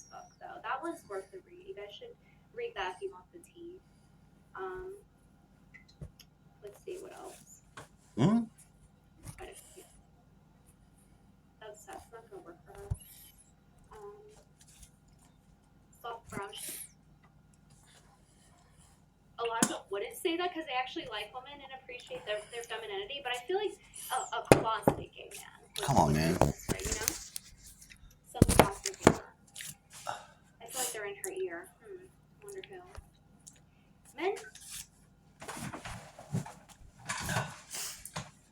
James book though. That one's worth the read. You guys should read that if you want the tea. Um, let's see what else. Hmm? Quite a few. That's not gonna work for her. Um, soft brown sheets. A lot of people wouldn't say that because they actually like women and appreciate their femininity, but I feel like a closeted gay man Come on, would man. say this, right? You know, some closeted gay man. I feel like they're in her ear. Wonder who. Men.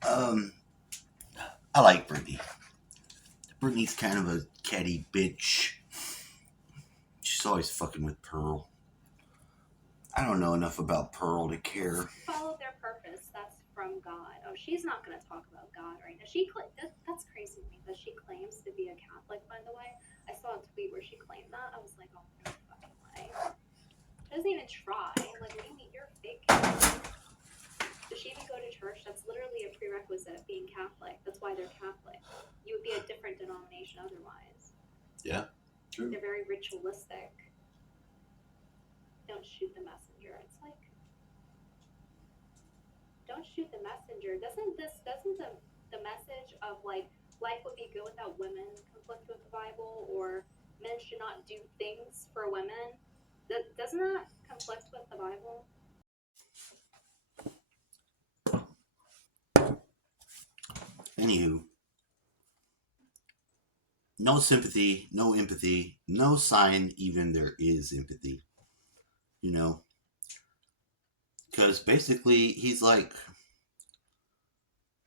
Um, I like Brittany. Brittany's kind of a catty bitch. She's always fucking with Pearl. I don't know enough about Pearl to care. Follow their purpose. That's from God. Oh, she's not going to talk about God right now. That's crazy to me that she claims to be a Catholic. By the way, I saw a tweet where she claimed that. I was like, oh no fucking way. She doesn't even try. Like, what do you mean you're a fake Catholic? Does she even go to church? That's literally a prerequisite of being Catholic. That's why they're Catholic. You would be a different denomination otherwise. Yeah, true. They're very ritualistic. Don't shoot the messenger. It's like, don't shoot the messenger. Doesn't the message of like life would be good without women conflict with the Bible, or men should not do things for women? Doesn't that conflict with the Bible? Anywho, no sympathy, no empathy, no sign even there is empathy. You know, because basically he's like,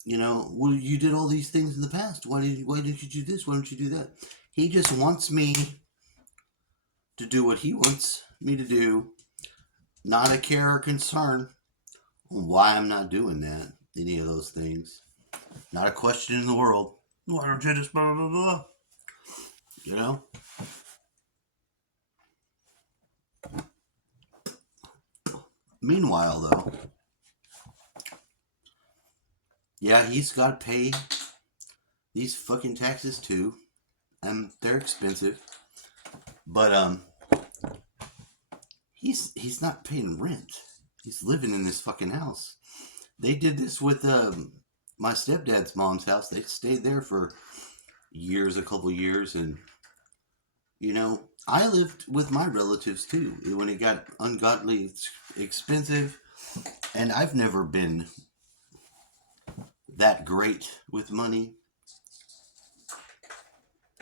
well, you did all these things in the past. Why did you do this? Why don't you do that? He just wants me to do what he wants me to do, not a care or concern on why I'm not doing that. Any of those things. Not a question in the world. Why don't you just blah blah blah? You know? Meanwhile, though, yeah, he's got to pay these fucking taxes too, and they're expensive. But he's not paying rent. He's living in this fucking house. They did this with my stepdad's mom's house. They stayed there for years, a couple years, and I lived with my relatives too when it got ungodly expensive, and I've never been that great with money.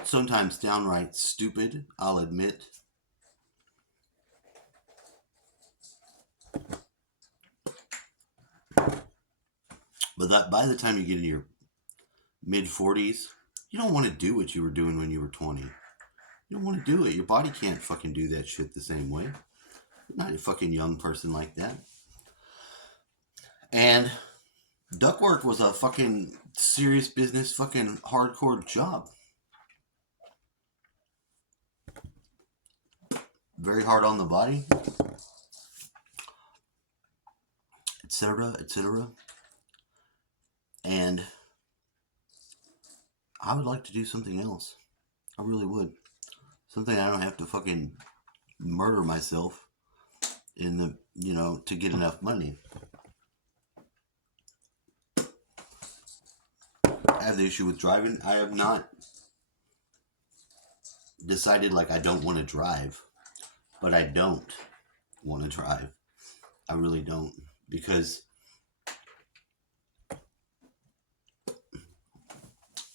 Sometimes downright stupid, I'll admit. But that by the time you get into your mid 40s, you don't want to do what you were doing when you were 20. You don't want to do it. Your body can't fucking do that shit the same way. You're not a fucking young person like that. And ductwork was a fucking serious business, fucking hardcore job. Very hard on the body, etc., etc. And I would like to do something else. I really would. Something I don't have to fucking murder myself in the, to get enough money. I have the issue with driving. I have not decided like I don't want to drive, but I don't want to drive. I really don't, because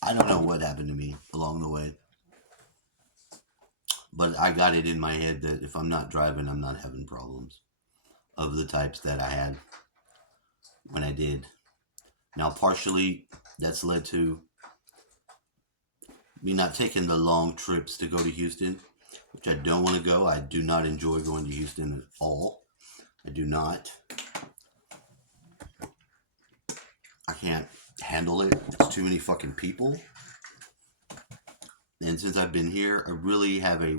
I don't know what happened to me along the way. But I got it in my head that if I'm not driving, I'm not having problems of the types that I had when I did. Now, partially, that's led to me not taking the long trips to go to Houston, which I don't want to go. I do not enjoy going to Houston at all. I do not. I can't handle it. It's too many fucking people. And since I've been here, I really have a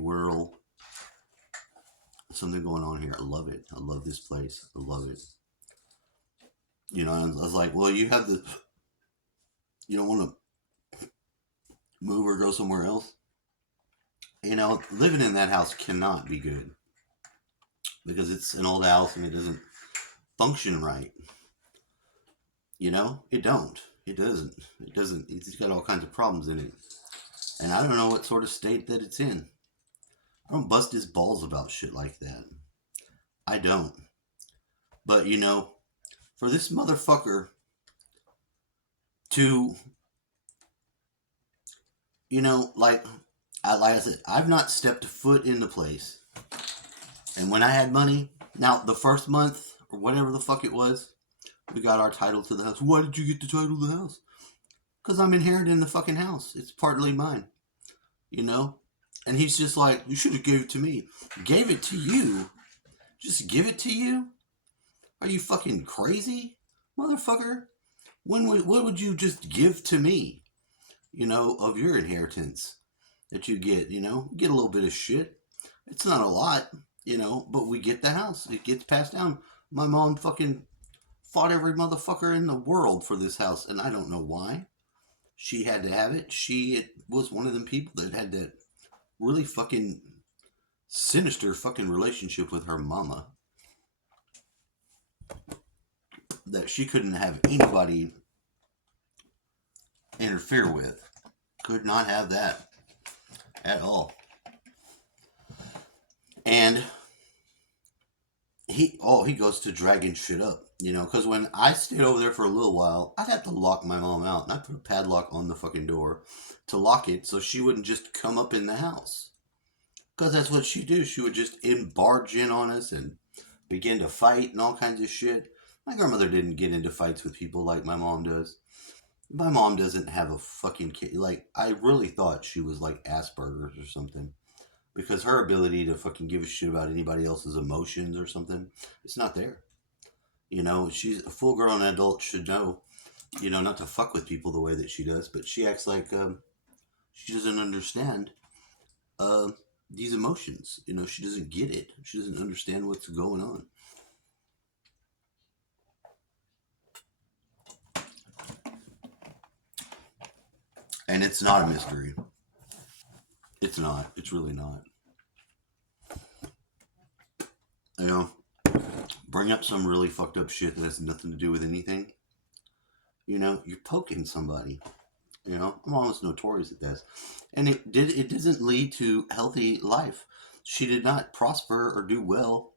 something going on here. I love it. I love this place. I love it. I was like, well, you don't want to move or go somewhere else. living in that house cannot be good because it's an old house and it doesn't function right. It don't. It doesn't. It doesn't. It's got all kinds of problems in it. And I don't know what sort of state that it's in. I don't bust his balls about shit like that. I don't. But, for this motherfucker to, like I said, I've not stepped a foot in the place. And when I had money, now the first month or whatever the fuck it was, we got our title to the house. Why did you get the title to the house? Because I'm inheriting the fucking house. It's partly mine. And he's just like, you should have gave it to me. Gave it to you? Just give it to you? Are you fucking crazy, motherfucker? What would you just give to me, of your inheritance that you get, get a little bit of shit. It's not a lot, but we get the house. It gets passed down. My mom fucking fought every motherfucker in the world for this house, and I don't know why. She had to have it. She was one of them people that had that really fucking sinister fucking relationship with her mama that she couldn't have anybody interfere with. Could not have that at all. And he goes to dragging shit up, because when I stayed over there for a little while, I'd have to lock my mom out, and I put a padlock on the fucking door to lock it so she wouldn't just come up in the house. Because that's what she'd do. She would just barge in on us and begin to fight and all kinds of shit. My grandmother didn't get into fights with people like my mom does. My mom doesn't have a fucking kid. Like, I really thought she was like Asperger's or something. Because her ability to fucking give a shit about anybody else's emotions or something, it's not there. She's a full-grown adult, should know, not to fuck with people the way that she does. But she acts like she doesn't understand these emotions. She doesn't get it. She doesn't understand what's going on. And it's not a mystery. It's not. It's really not. Bring up some really fucked up shit that has nothing to do with anything. You're poking somebody. I'm almost notorious at this. And it doesn't lead to healthy life. She did not prosper or do well.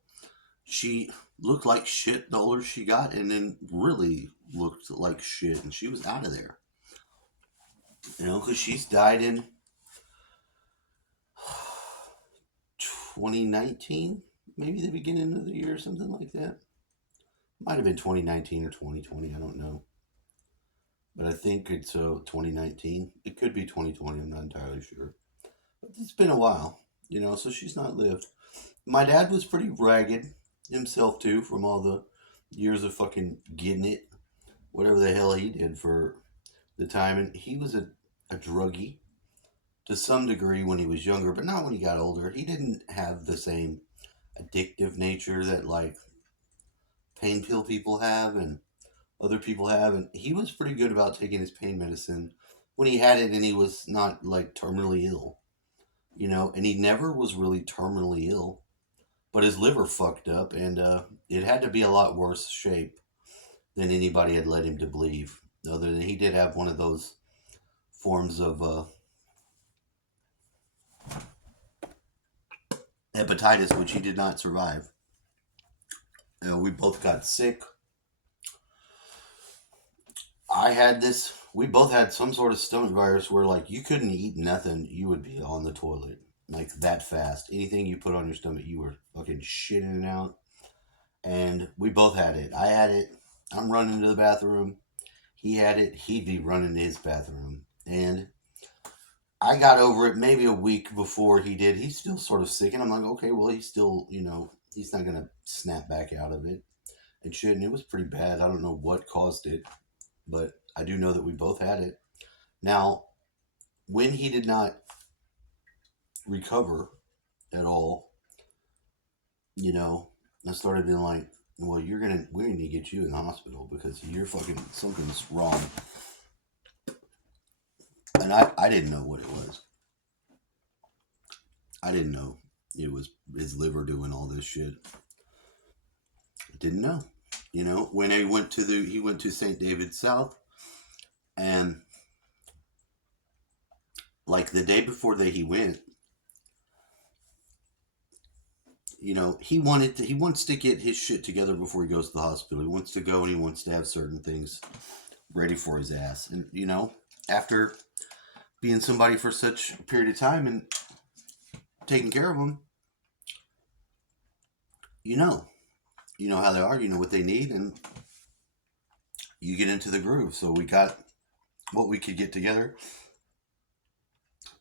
She looked like shit the older she got, and then really looked like shit, and she was out of there. Because she's died in 2019, maybe the beginning of the year or something like that. Might have been 2019 or 2020, I don't know. But I think it's 2019. It could be 2020, I'm not entirely sure. But it's been a while, so she's not lived. My dad was pretty ragged himself, too, from all the years of fucking getting it. Whatever the hell he did for the time. And he was a druggie to some degree when he was younger, but not when he got older. He didn't have the same addictive nature that, like, pain pill people have and other people have. And he was pretty good about taking his pain medicine when he had it and he was not, like, terminally ill. And he never was really terminally ill. But his liver fucked up, and it had to be a lot worse shape than anybody had led him to believe. Other than he did have one of those forms of hepatitis, which he did not survive. We both got sick. I had this. We both had some sort of stomach virus where, like, you couldn't eat nothing. You would be on the toilet. Like, that fast. Anything you put on your stomach, you were fucking shitting it out. And we both had it. I had it. I'm running to the bathroom. He had it. He'd be running to his bathroom. And I got over it maybe a week before he did. He's still sort of sick. And I'm like, okay, well, he's still, he's not going to snap back out of it. And shit. And it was pretty bad. I don't know what caused it. But I do know that we both had it. Now, when he did not recover at all, I started being like, well, we're going to get you in the hospital because you're fucking, something's wrong. And I didn't know what it was. I didn't know it was his liver doing all this shit. I didn't know. You know, when he went to St. David's South, and like the day before that he went, you know, he wants to get his shit together before he goes to the hospital. He wants to go and he wants to have certain things ready for his ass. And you know, after being somebody for such a period of time and taking care of them, you know how they are, you know what they need, and you get into the groove. So we got what we could get together.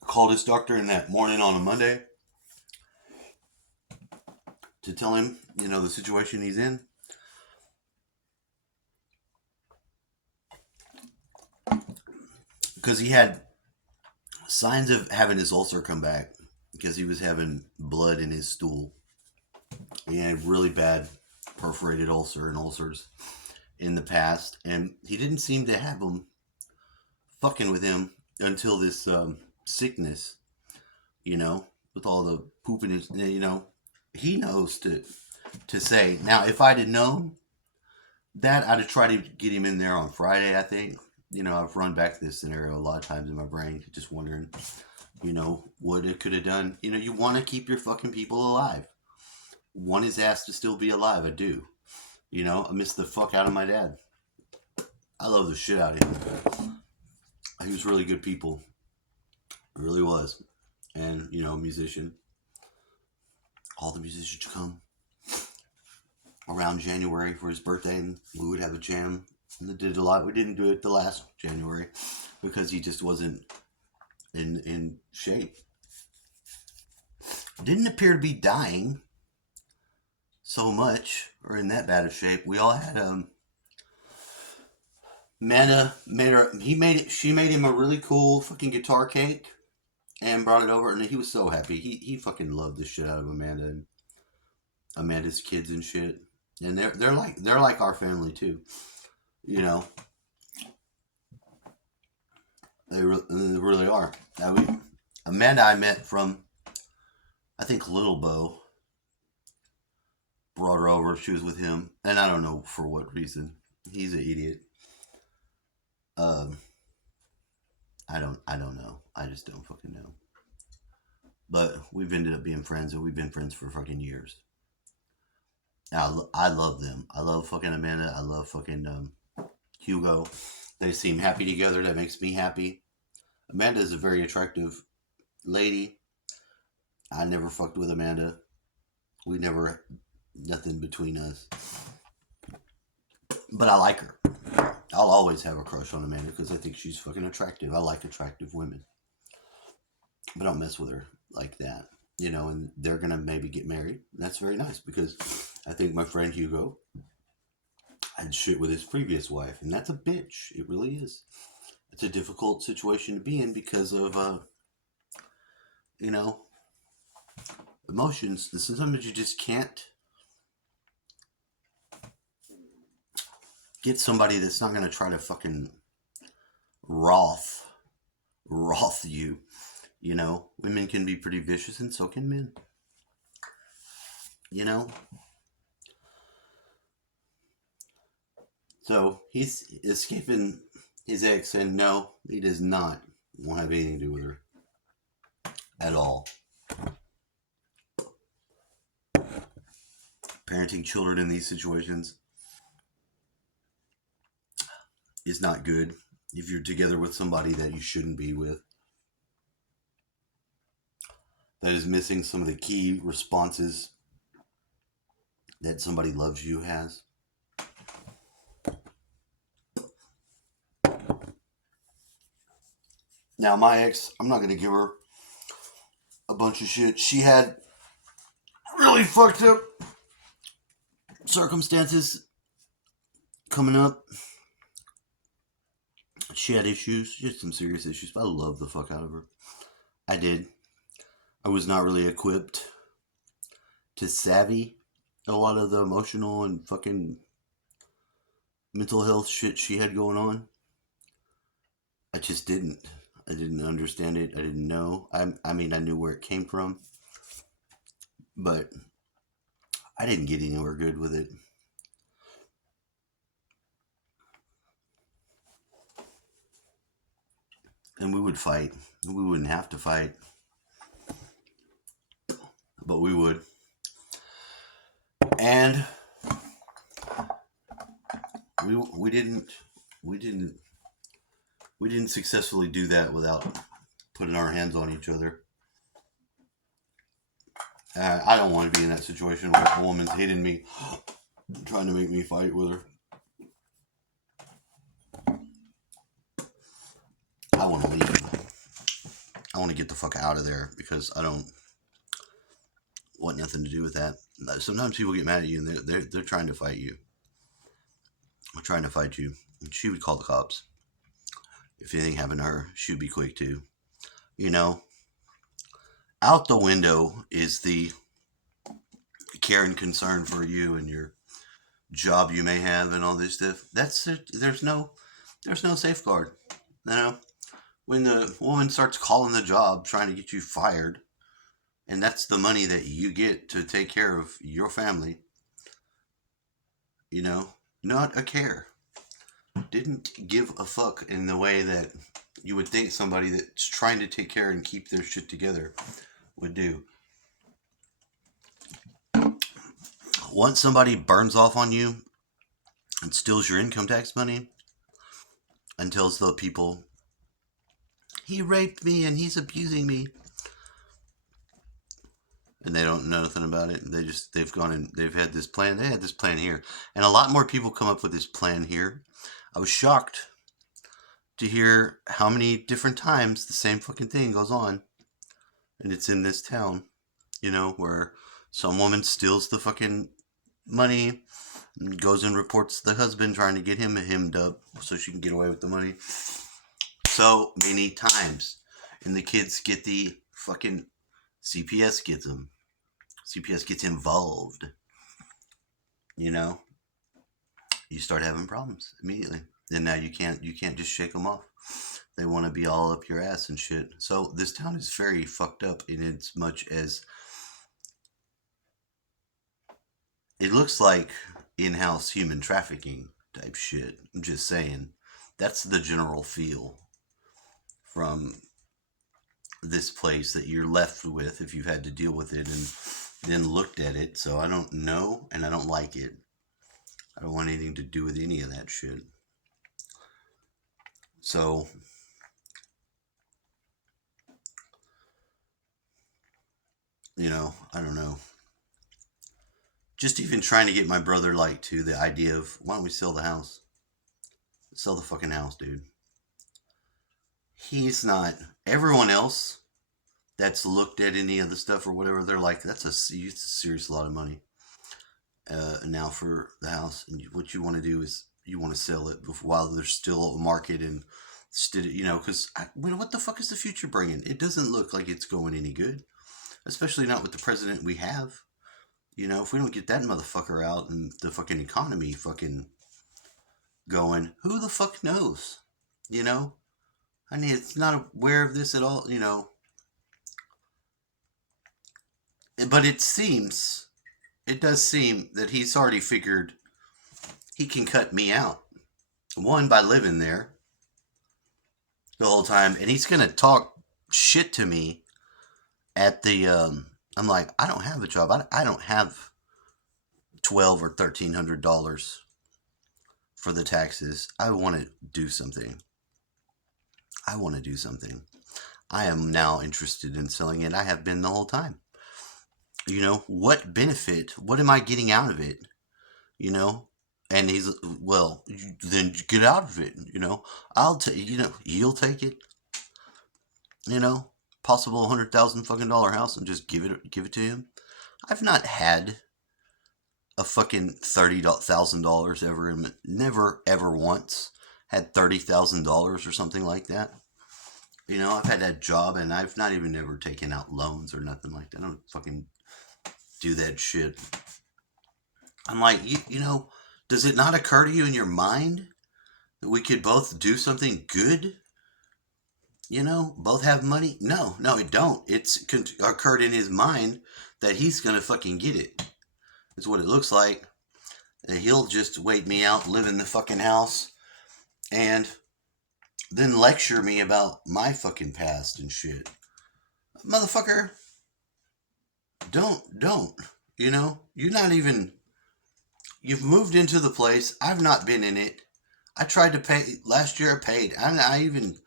Called his doctor in that morning on a Monday to tell him, you know, the situation he's in. Because he had signs of having his ulcer come back because he was having blood in his stool. He had really bad perforated ulcer and ulcers in the past, and he didn't seem to have them fucking with him until this sickness, you know, with all the pooping, you know, he knows to say. Now, if I'd have known that, I'd have tried to get him in there on Friday, I think. You know, I've run back to this scenario a lot of times in my brain, just wondering, you know, what it could have done. You know, you want to keep your fucking people alive. Want his ass to still be alive, I do. You know, I miss the fuck out of my dad. I love the shit out of him. He was really good people. Really was. And, you know, a musician. All the musicians come around January for his birthday, and we would have a jam. And they did a lot. We didn't do it the last January because he just wasn't in shape. Didn't appear to be dying so much or in that bad of shape. We all had Amanda she made him a really cool fucking guitar cake and brought it over, and he was so happy. He fucking loved the shit out of Amanda and Amanda's kids and shit. And they're like our family too. You know, they really are. Amanda I met from, I think, Little Bo. Brought her over. She was with him, and I don't know for what reason. He's an idiot. I don't know. I just don't fucking know. But we've ended up being friends, and we've been friends for fucking years. I love them. I love fucking Amanda. I love fucking Hugo. They seem happy together. That makes me happy. Amanda is a very attractive lady. I never fucked with Amanda. We never, nothing between us. But I like her. I'll always have a crush on Amanda because I think she's fucking attractive. I like attractive women. But I don't mess with her like that. You know, and they're going to maybe get married. That's very nice because I think my friend Hugo had shit with his previous wife. And that's a bitch. It really is. It's a difficult situation to be in because of, you know, emotions. This is something you just can't get somebody that's not going to try to fucking wrath you. You know, women can be pretty vicious and so can men. You know? So he's escaping his ex and no, he does not want to have anything to do with her. At all. Parenting children in these situations is not good if you're together with somebody that you shouldn't be with. That is missing some of the key responses that somebody loves you has. Now, my ex, I'm not going to give her a bunch of shit. She had really fucked up circumstances coming up. She had issues. She had some serious issues, but I love the fuck out of her. I did. I was not really equipped to savvy a lot of the emotional and fucking mental health shit she had going on. I just didn't. I didn't understand it. I didn't know. I mean, I knew where it came from. But I didn't get anywhere good with it. And we would fight. We wouldn't have to fight, but we would. And we didn't we didn't we didn't successfully do that without putting our hands on each other. I don't want to be in that situation where a woman's hitting me, trying to make me fight with her. I want to leave. I want to get the fuck out of there because I don't want nothing to do with that. Sometimes people get mad at you and they're trying to fight you. They're trying to fight you. And she would call the cops. If anything happened to her, she would be quick too. You know, out the window is the care and concern for you and your job you may have and all this stuff. That's it. There's no safeguard. You know, when the woman starts calling the job trying to get you fired, and that's the money that you get to take care of your family, you know, not a care. Didn't give a fuck in the way that you would think somebody that's trying to take care and keep their shit together would do. Once somebody burns off on you and steals your income tax money and tells the people, he raped me and he's abusing me, and they don't know nothing about it. They've gone and they've had this plan. They had this plan here, and a lot more people come up with this plan here. I was shocked to hear how many different times the same fucking thing goes on, and it's in this town, you know, where some woman steals the fucking money and goes and reports the husband, trying to get him hemmed up so she can get away with the money. So many times, and the kids get the fucking CPS gets them. CPS gets involved. You know, you start having problems immediately, and now you can't just shake them off. They want to be all up your ass and shit. So this town is very fucked up in as much as it looks like in-house human trafficking type shit. I'm just saying, that's the general feel from this place that you're left with if you've had to deal with it and then looked at it. So I don't know, and I don't like it. I don't want anything to do with any of that shit. So you know, I don't know. Just even trying to get my brother like to the idea of, why don't we sell the house? Sell the fucking house, dude. He's not. Everyone else that's looked at any of the stuff or whatever, they're like, that's a serious lot of money. Now for the house, and what you want to do is you want to sell it while there's still a market, and you know, because what the fuck is the future bringing? It doesn't look like it's going any good, especially not with the president we have. You know, if we don't get that motherfucker out and the fucking economy fucking going, who the fuck knows? You know, I mean, it's not aware of this at all. You know, but it does seem that he's already figured he can cut me out. One, by living there the whole time, and he's gonna talk shit to me at the. I'm like, I don't have a job. I don't have $1,200 or $1,300 for the taxes. I want to do something. I am now interested in selling it. I have been the whole time. You know, what benefit? What am I getting out of it? You know, and he's, well, then get out of it. You know, I'll take. You know, you'll take it. You know, possible $100,000 fucking house, and just give it to him. I've not had a fucking $30,000 ever. Never ever once had $30,000 or something like that. You know, I've had that job, and I've not even ever taken out loans or nothing like that. I don't fucking do that shit. I'm like, you know, does it not occur to you in your mind that we could both do something good You know, both have money. No, it don't. It's occurred in his mind that he's gonna fucking get it. That's what it looks like. And he'll just wait me out, live in the fucking house, and then lecture me about my fucking past and shit. Motherfucker, don't. You know, you're not even. You've moved into the place. I've not been in it. I tried to pay last year. I paid. I even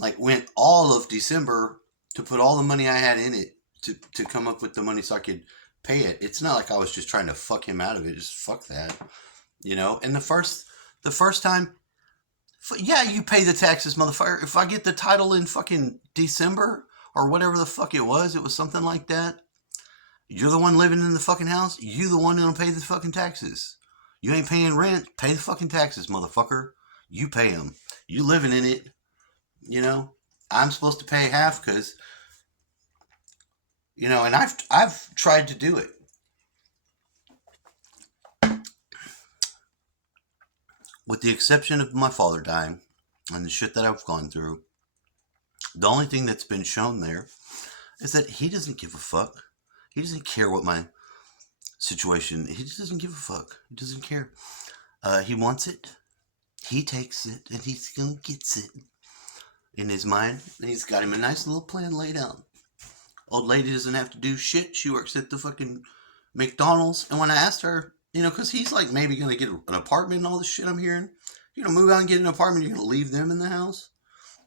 like went all of December to put all the money I had in it to come up with the money so I could pay it. It's not like I was just trying to fuck him out of it. Just fuck that, you know. And the first time, yeah, you pay the taxes, motherfucker. If I get the title in fucking December or whatever the fuck it was something like that. You're the one living in the fucking house. You the one gonna pay the fucking taxes. You ain't paying rent. Pay the fucking taxes, motherfucker. You pay them. You living in it. You know, I'm supposed to pay half because, you know, and I've tried to do it. With the exception of my father dying and the shit that I've gone through, the only thing that's been shown there is that he doesn't give a fuck. He doesn't care what my situation. He just doesn't give a fuck. He doesn't care. He wants it. He takes it, and he's gonna get it in his mind. And he's got him a nice little plan laid out. Old lady doesn't have to do shit. She works at the fucking McDonald's. And when I asked her, you know, because he's like maybe gonna get an apartment and all this shit I'm hearing. You know, move out and get an apartment. You're gonna leave them in the house.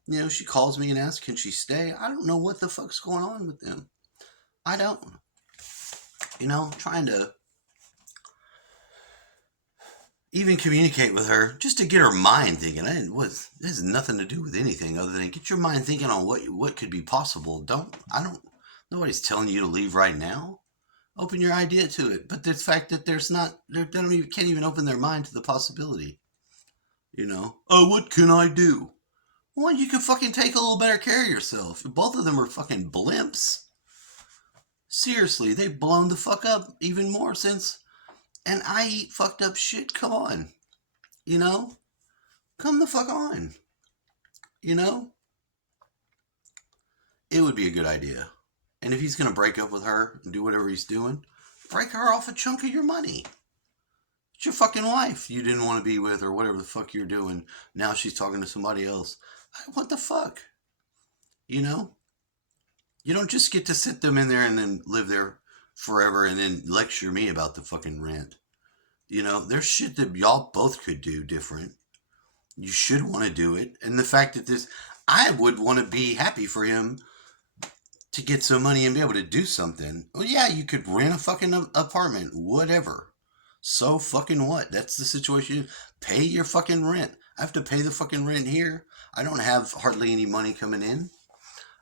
You know, she calls me and asks, can she stay? I don't know what the fuck's going on with them. I don't. You know, I'm trying to even communicate with her just to get her mind thinking. It has nothing to do with anything other than get your mind thinking on what could be possible. Nobody's telling you to leave right now. Open your idea to it. But the fact that can't even open their mind to the possibility. You know, oh, what can I do? Well, you can fucking take a little better care of yourself. Both of them are fucking blimps. Seriously, they've blown the fuck up even more since. And I eat fucked up shit. Come on. You know? Come the fuck on. You know? It would be a good idea. And if he's going to break up with her and do whatever he's doing, break her off a chunk of your money. It's your fucking wife you didn't want to be with or whatever the fuck you're doing. Now she's talking to somebody else. What the fuck? You know? You don't just get to sit them in there and then live there forever and then lecture me about the fucking rent. You know, there's shit that y'all both could do different. You should want to do it. And the fact that I would want to be happy for him to get some money and be able to do something. Well, yeah, you could rent a fucking apartment, whatever. So fucking what? That's the situation. Pay your fucking rent. I have to pay the fucking rent here. I don't have hardly any money coming in.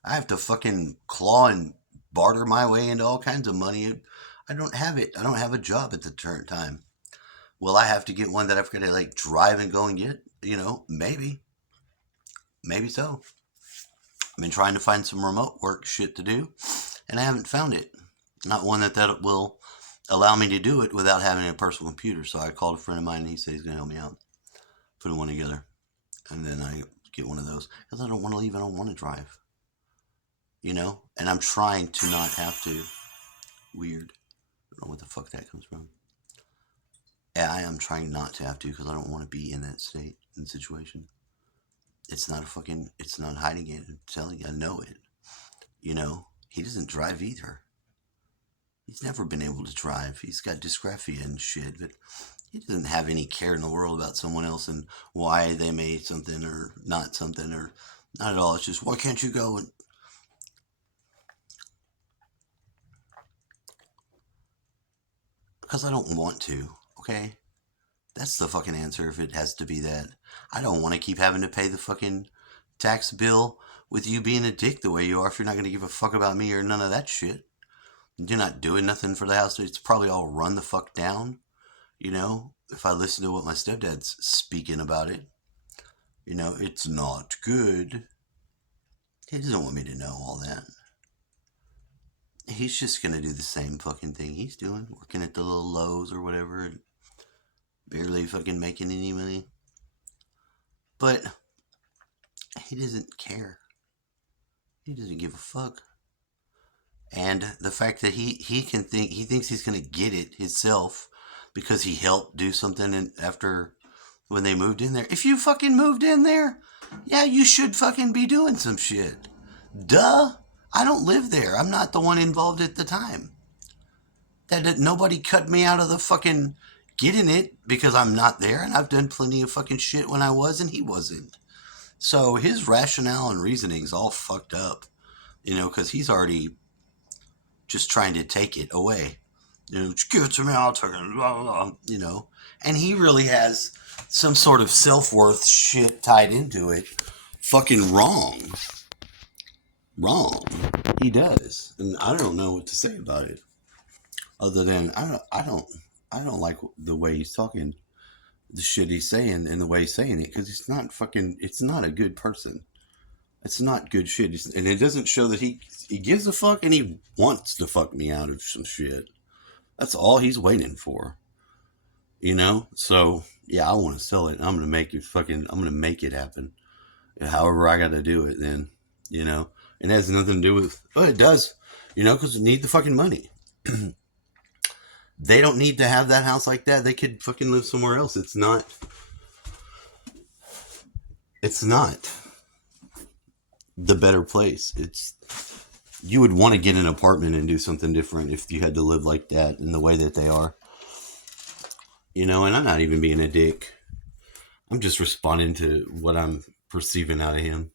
I have to fucking claw and barter my way into all kinds of money. I don't have it. I don't have a job at the current time. Will I have to get one that I've got to like drive and go and get? You know, maybe. Maybe so. I've been trying to find some remote work shit to do, and I haven't found it. Not one that will allow me to do it without having a personal computer. So I called a friend of mine, and he said he's going to help me out. Putting one together. And then I get one of those. Because I don't want to leave. I don't want to drive. You know? And I'm trying to not have to. Weird. I don't know what the fuck that comes from. I am trying not to have to because I don't want to be in that state and situation. It's not hiding it. I'm telling you, I know it. You know, he doesn't drive either. He's never been able to drive. He's got dysgraphia and shit, but he doesn't have any care in the world about someone else and why they made something or not something or not at all. It's just, why can't you go? Because I don't want to, okay? That's the fucking answer if it has to be that. I don't want to keep having to pay the fucking tax bill with you being a dick the way you are if you're not going to give a fuck about me or none of that shit. You're not doing nothing for the house. It's probably all run the fuck down. You know, if I listen to what my stepdad's speaking about it, you know, it's not good. He doesn't want me to know all that. He's just going to do the same fucking thing he's doing, working at the little Lowe's or whatever, and barely fucking making any money. But he doesn't care. He doesn't give a fuck. And the fact that he thinks he's gonna get it himself because he helped do something after when they moved in there. If you fucking moved in there, yeah, you should fucking be doing some shit. Duh. I don't live there. I'm not the one involved at the time. That nobody cut me out of the fucking getting it because I'm not there, and I've done plenty of fucking shit when I was and he wasn't. So his rationale and reasoning's all fucked up, because he's already just trying to take it away. Just give it to me, I'll take it, blah, blah, blah, And he really has some sort of self-worth shit tied into it. Fucking wrong. Wrong. He does. And I don't know what to say about it. Other than I don't like the way he's talking, the shit he's saying and the way he's saying it, because it's not a good person. It's not good shit. And it doesn't show that he gives a fuck and he wants to fuck me out of some shit. That's all he's waiting for. So yeah, I want to sell it. I'm going to make it happen. However I got to do it then, and it has nothing to do with, it does, because we need the fucking money. They don't need to have that house like that. They could fucking live somewhere else. It's not the better place. You would want to get an apartment and do something different if you had to live like that in the way that they are. And I'm not even being a dick. I'm just responding to what I'm perceiving out of him.